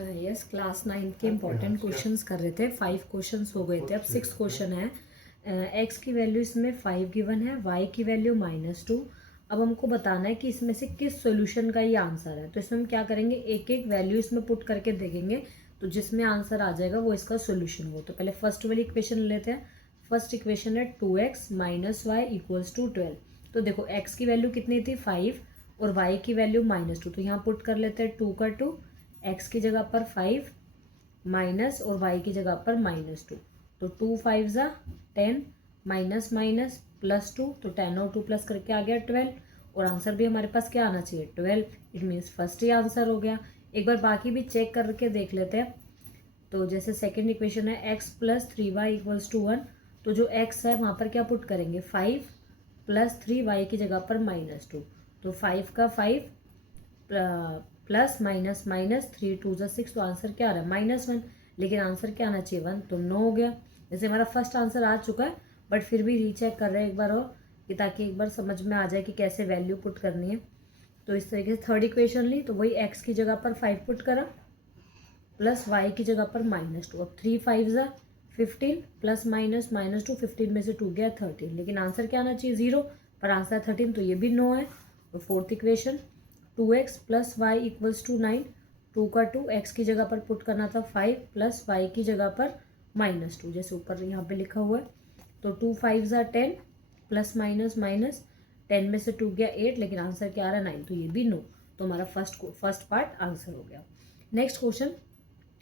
Yes, class 9 के important questions कर रहे थे। 5 क्वेश्चंस हो गए थे, अब 6 क्वेश्चन है। एक्स की वैल्यू इसमें 5 गिवन है, वाई की वैल्यू -2। अब हमको बताना है कि इसमें से किस सोल्यूशन का ये आंसर है। तो इसमें हम क्या करेंगे, एक एक वैल्यू इसमें पुट करके देखेंगे, तो जिसमें आंसर आ जाएगा वो इसका सोल्यूशन हो। तो पहले फर्स्ट वाली इक्वेशन लेते हैं। फर्स्ट इक्वेशन है 2x - y = 12। तो देखो x की वैल्यू कितनी थी 5 और y की वैल्यू -2। तो यहाँ पुट कर लेते हैं 2 का 2, x की जगह पर 5 माइनस और y की जगह पर -2। तो 2 5 ज़ा 10 माइनस माइनस +2, तो 10 और 2 प्लस करके आ गया 12। और आंसर भी हमारे पास क्या आना चाहिए 12। It means first he answer हो गया। एक बार बाकी भी चेक करके देख लेते हैं। तो जैसे सेकंड इक्वेशन है x + 3y = 1। तो जो x है वहाँ पर क्या पुट करेंगे 5 + 3y की जगह पर -2। तो 5 का 5 प्लस माइनस माइनस 3 2 ज़ा 6। तो आंसर क्या आ रहा है -1। लेकिन आंसर क्या आना चाहिए 1, तो 9 हो गया। जैसे हमारा फर्स्ट आंसर आ चुका है, बट फिर भी रीचेक कर रहे हैं एक बार और, कि ताकि एक बार समझ में आ जाए कि कैसे वैल्यू पुट करनी है। तो इस तरीके से थर्ड इक्वेशन ली, तो वही x की जगह पर 5 पुट करा प्लस y की जगह पर -2। अब 3 5 ज़ा 15 प्लस माइनस -2, 15 में से 2 गया 13। लेकिन आंसर क्या आना चाहिए 0, पर आंसर 13, तो ये भी 9 है। और फोर्थ इक्वेशन 2x + y = 9। 2 का 2, x की जगह पर पुट करना था 5 प्लस y की जगह पर -2, जैसे ऊपर यहाँ पे लिखा हुआ है। तो 2 5 ज़ा 10 प्लस माइनस माइनस 10 में से 2 गया 8, लेकिन आंसर क्या आ रहा है 9, तो ये भी 9। तो हमारा फर्स्ट पार्ट आंसर हो गया। Next question,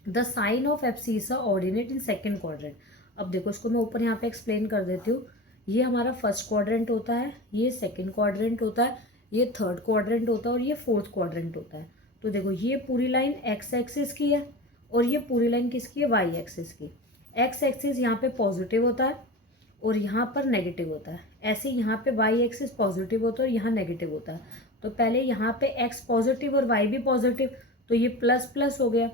the sign of abscissa ordinate in second quadrant. अब देखो, इसको मैं ऊपर यहाँ पे एक्सप्लेन कर देती हूँ। ये हमारा फर्स्ट क्वाड्रेंट होता है, ये सेकेंड क्वाड्रेंट होता है, ये थर्ड क्वाड्रेंट होता है और ये फोर्थ क्वाड्रेंट होता है। तो देखो, ये पूरी लाइन एक्स एक्सिस की है और ये पूरी लाइन किसकी है वाई एक्सिस की। एक्स एक्सिस यहाँ पे पॉजिटिव होता है और यहाँ पर नेगेटिव होता है। ऐसे यहाँ पे वाई एक्सिस पॉजिटिव होता है और यहाँ नेगेटिव होता है। तो पहले यहाँ पे एक्स पॉजिटिव और वाई भी पॉजिटिव, तो ये प्लस प्लस हो गया।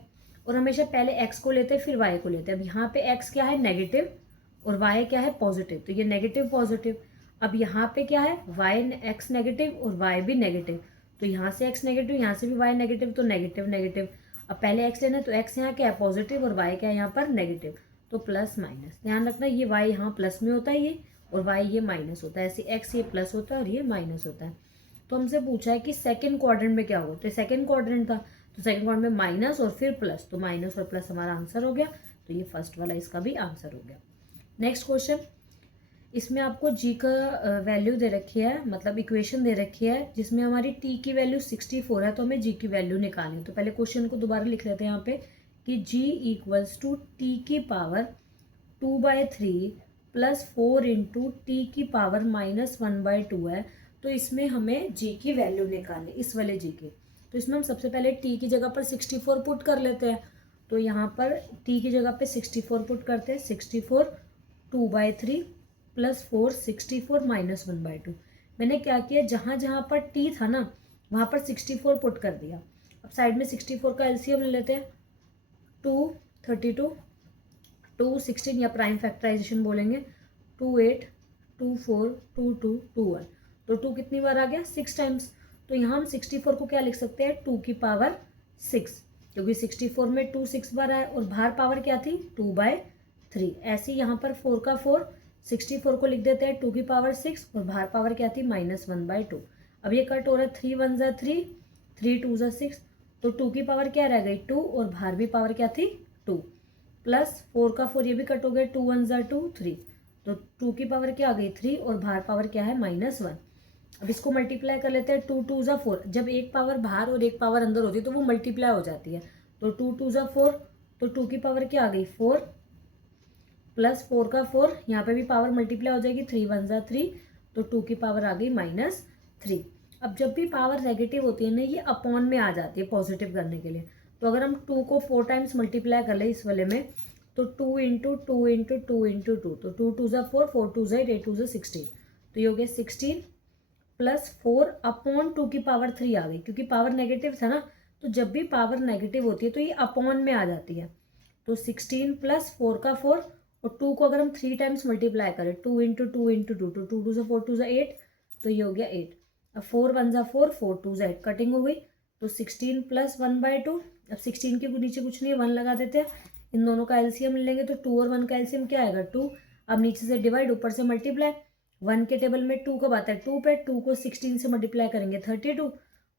और हमेशा पहले x को लेते हैं फिर y को लेते हैं। अब यहाँ पे x क्या है नेगेटिव और y क्या है पॉजिटिव, तो ये नेगेटिव पॉजिटिव। अब यहाँ पे क्या है x नेगेटिव और y भी नेगेटिव, तो यहाँ से x नेगेटिव, यहाँ से भी y नेगेटिव, तो नेगेटिव नेगेटिव। अब पहले x लेना, तो x यहाँ क्या है पॉजिटिव और y क्या है यहाँ पर नेगेटिव, तो प्लस माइनस। ध्यान रखना, ये y यहाँ प्लस में होता है ये, और y ये माइनस होता है। ऐसे x ये प्लस होता है और ये माइनस होता है। तो हमसे पूछा है कि सेकेंड क्वाड्रेंट में क्या होगा, तो सेकेंड क्वाड्रेंट था, तो सेकंड क्वाड्रेंट में माइनस और फिर प्लस, तो माइनस और प्लस हमारा आंसर हो गया। तो ये फर्स्ट वाला इसका भी आंसर हो गया। नेक्स्ट क्वेश्चन, इसमें आपको जी का वैल्यू दे रखी है, मतलब इक्वेशन दे रखी है, जिसमें हमारी टी की वैल्यू 64 है, तो हमें जी की वैल्यू निकालनी है। तो पहले क्वेश्चन को दोबारा लिख लेते हैं यहाँ पे कि जी = टी की पावर 2/3 + 4 × टी की पावर -1/2 है। तो इसमें हमें जी की वैल्यू निकालनी, इस वाले जी की। तो इसमें हम सबसे पहले टी की जगह पर 64 पुट कर लेते हैं। तो यहाँ पर टी की जगह पे 64 पुट करते हैं। 64 2/3 + 4 64 -1/2। मैंने क्या किया, जहाँ जहाँ पर टी था ना वहाँ पर 64 पुट कर दिया। अब साइड में 64 का एलसीएम ले लेते हैं। 2 32 2 16, या प्राइम फैक्टराइजेशन बोलेंगे। 2 8 2 4 2 2 2 1। तो 2 कितनी बार आ गया 6 टाइम्स। तो यहाँ हम 64 को क्या लिख सकते हैं 2 की पावर 6, क्योंकि 64 में 2 6 बार आए और बाहर पावर क्या थी 2/3। ऐसे ही यहाँ पर 4 का 4, 64 को लिख देते हैं 2 की पावर 6 और बाहर पावर क्या थी -1/2। अब ये कट हो रहा है 3 1 ज़ा 3, 3 2 ज़ा 6। तो 2 की पावर क्या रह गई 2 और बाहर भी पावर क्या थी 2, प्लस 4 का 4 ये भी कट हो गया 2 1 ज़ा 2 3। तो 2 की पावर क्या आ गई 3 और बाहर पावर क्या है -1। अब इसको मल्टीप्लाई कर लेते हैं। 2 2 ज़ा 4, जब एक पावर बाहर और एक पावर अंदर होती है तो वो मल्टीप्लाई हो जाती है। तो 2 2 ज़ा 4, तो 2 की पावर क्या आ गई 4, प्लस 4 का 4, यहाँ पे भी पावर मल्टीप्लाई हो जाएगी। 3 1 ज़ा 3, तो 2 की पावर आ गई -3। अब जब भी पावर नेगेटिव होती है ना, ये अपॉन में आ जाती है पॉजिटिव करने के लिए। तो अगर हम 2 को 4 टाइम्स मल्टीप्लाई कर ले इस वाले में, तो 2 × 2 × 2 × 2, तो 2 2 ज़ा 4, 4 2 ज़ा 8, 8 2 ज़ा 16। तो ये हो गया 16 प्लस 4 अपॉन 2 की पावर 3 आ गई, क्योंकि पावर नेगेटिव था ना, तो जब भी पावर नेगेटिव होती है तो ये अपॉन में आ जाती है। तो 16 प्लस 4 का 4, और 2 को अगर हम 3 टाइम्स मल्टीप्लाई करें 2 × 2 × 2, तो 2 2 ज़ा 4 2 ज़ा 8, तो ये हो गया 8। अब 4 1 ज़ा 4, 4 2 ज़ा 8, कटिंग हो गई। तो 16 + 1/2 अब 16 के नीचे कुछ नहीं है, 1 लगा देते हैं, इन दोनों का एलसीएम लेंगे तो 2 और 1 का एलसीएम क्या आएगा 2। अब नीचे से डिवाइड, ऊपर से मल्टीप्लाई, 1 के टेबल में 2 कब आता है 2 पे, 2 को 16 से मल्टीप्लाई करेंगे 32,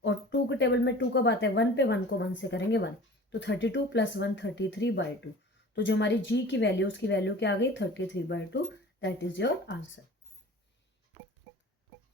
और 2 के टेबल में 2 कब आता है 1 पे, 1 को 1 से करेंगे 1, तो 32 + 1 33/2। तो जो हमारी जी की वैल्यू, उसकी वैल्यू क्या आ गई 33/2, दैट इज योर आंसर।